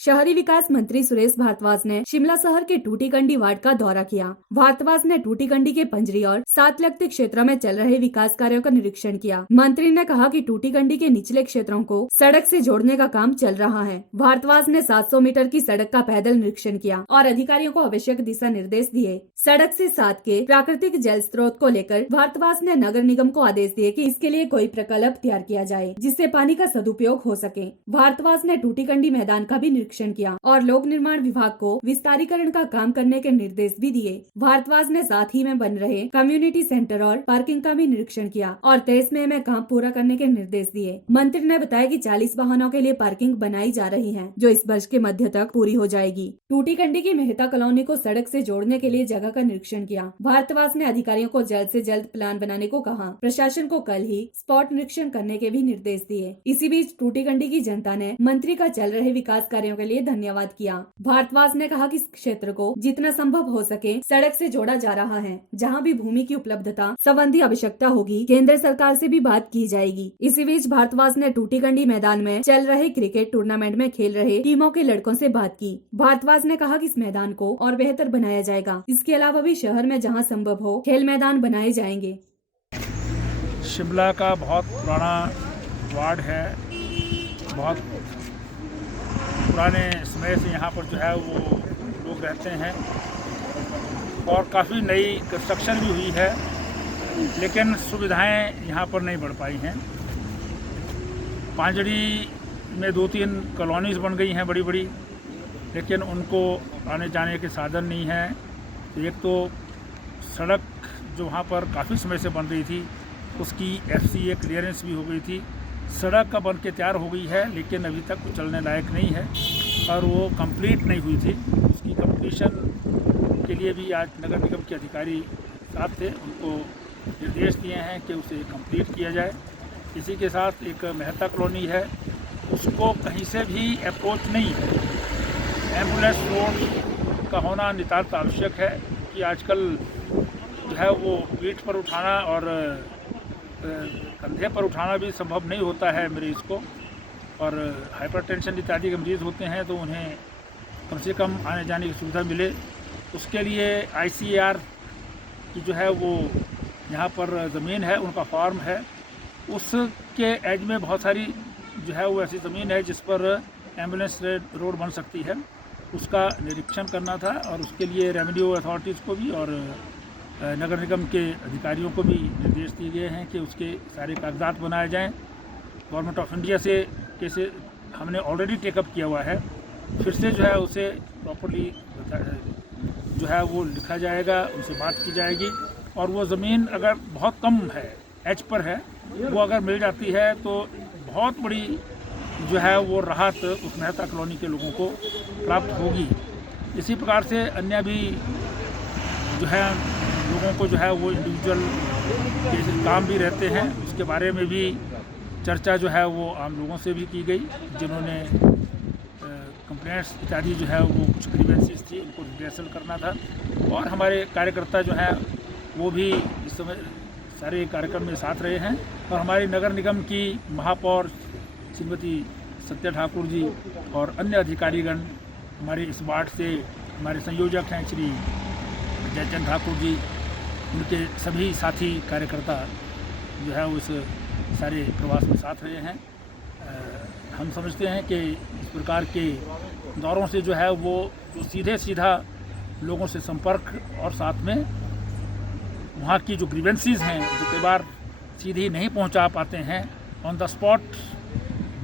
शहरी विकास मंत्री सुरेश भारद्वाज ने शिमला शहर के टूटीकंडी वार्ड का दौरा किया। भारद्वाज ने टूटीकंडी के पंजरी और सात लगते क्षेत्रों में चल रहे विकास कार्यों का निरीक्षण किया। मंत्री ने कहा कि टूटीकंडी के निचले क्षेत्रों को सड़क से जोड़ने का काम चल रहा है। भारद्वाज ने 700 मीटर की सड़क का पैदल निरीक्षण किया और अधिकारियों को आवश्यक दिशा निर्देश दिए। सड़क से सात के प्राकृतिक जल स्रोत को लेकर भारद्वाज ने नगर निगम को आदेश दिए कि इसके लिए कोई प्रकल्प तैयार किया जाए जिससे पानी का सदुपयोग हो सके। भारद्वाज ने टूटीकंडी मैदान का भी निरीक्षण किया और लोक निर्माण विभाग को विस्तारीकरण का काम करने के निर्देश भी दिए। भारद्वाज ने साथ ही में बन रहे कम्युनिटी सेंटर और पार्किंग का भी निरीक्षण किया और 23 मई में काम पूरा करने के निर्देश दिए। मंत्री ने बताया कि 40 वाहनों के लिए पार्किंग बनाई जा रही है जो इस वर्ष के मध्य तक पूरी हो जाएगी। टूटीकंडी की मेहता कॉलोनी को सड़क से जोड़ने के लिए जगह का निरीक्षण किया। भारद्वाज ने अधिकारियों को जल्द से जल्द प्लान बनाने को कहा। प्रशासन को कल ही स्पॉट निरीक्षण करने के भी निर्देश दिए। इसी बीच टूटीकंडी की जनता ने मंत्री का चल रहे विकास कार्यों के लिए धन्यवाद किया। भारद्वाज ने कहा कि इस क्षेत्र को जितना संभव हो सके सड़क से जोड़ा जा रहा है। जहां भी भूमि की उपलब्धता संबंधी आवश्यकता होगी केंद्र सरकार से भी बात की जाएगी। इसी बीच भारद्वाज ने टूटीकंडी मैदान में चल रहे क्रिकेट टूर्नामेंट में खेल रहे टीमों के लड़कों से बात की। भारद्वाज ने कहा कि इस मैदान को और बेहतर बनाया जाएगा। इसके अलावा भी शहर में जहाँ संभव हो खेल मैदान बनाए जाएंगे। शिमला का बहुत पुराना वार्ड है। बहुत पुराने समय से यहाँ पर जो है वो लोग रहते हैं और काफ़ी नई कंस्ट्रक्शन भी हुई है, लेकिन सुविधाएं यहाँ पर नहीं बढ़ पाई हैं। पांजड़ी में 2-3 कॉलोनीज बन गई हैं बड़ी बड़ी, लेकिन उनको आने जाने के साधन नहीं है। एक तो सड़क जो वहाँ पर काफ़ी समय से बन रही थी उसकी FCA क्लियरेंस भी हो गई थी। सड़क का बन के तैयार हो गई है, लेकिन अभी तक वो चलने लायक नहीं है और वो कंप्लीट नहीं हुई थी। उसकी कंप्लीशन के लिए भी आज नगर निगम के अधिकारी साथ थे, उनको निर्देश दिए हैं कि उसे कंप्लीट किया जाए। इसी के साथ एक मेहता कॉलोनी है, उसको कहीं से भी अप्रोच नहीं है। एम्बुलेंस रोड का होना नितांत आवश्यक है कि आजकल जो है वो पीठ पर उठाना और कंधे पर उठाना भी संभव नहीं होता है मरीज़ को, और हाइपरटेंशन इत्यादि के मरीज़ होते हैं तो उन्हें कम से कम आने जाने की सुविधा मिले। उसके लिए ICAR की जो है वो यहाँ पर ज़मीन है, उनका फार्म है, उसके एज में बहुत सारी जो है वो ऐसी ज़मीन है जिस पर एम्बुलेंस रोड बन सकती है। उसका निरीक्षण करना था और उसके लिए रेवेन्यू अथॉरिटीज़ को भी और नगर निगम के अधिकारियों को भी निर्देश दिए गए हैं कि उसके सारे कागजात बनाए जाएं। गवर्नमेंट ऑफ इंडिया से कैसे हमने ऑलरेडी टेकअप किया हुआ है, फिर से जो है उसे प्रॉपर्ली जो है वो लिखा जाएगा, उनसे बात की जाएगी। और वो ज़मीन अगर बहुत कम है, एच पर है, वो अगर मिल जाती है तो बहुत बड़ी जो है वो राहत उस मेहता कॉलोनी के लोगों को प्राप्त होगी। इसी प्रकार से अन्य भी जो है लोगों को जो है वो इंडिविजुअल के काम भी रहते हैं, उसके बारे में भी चर्चा जो है वो आम लोगों से भी की गई, जिन्होंने कंप्लेंट्स इत्यादि जो है वो कुछ ग्रीवेंसेस थी उनको रिड्रेसल करना था। और हमारे कार्यकर्ता जो हैं वो भी इस समय सारे कार्यक्रम में साथ रहे हैं। और हमारी नगर निगम की महापौर श्रीमती सत्या ठाकुर जी और अन्य अधिकारीगण हमारे इस वार्ड से, हमारे संयोजक हैं श्री जयचंद ठाकुर जी, उनके सभी साथी कार्यकर्ता जो है उस सारे प्रवास में साथ रहे हैं। हम समझते हैं कि इस प्रकार के दौरों से जो है वो जो सीधा लोगों से संपर्क और साथ में वहाँ की जो ग्रीवेंसीज हैं जो कई बार सीधी नहीं पहुँचा पाते हैं, ऑन द स्पॉट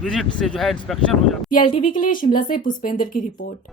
विजिट से जो है इंस्पेक्शन हो जाता है। PLTV के लिए शिमला से पुष्पेंद्र की रिपोर्ट।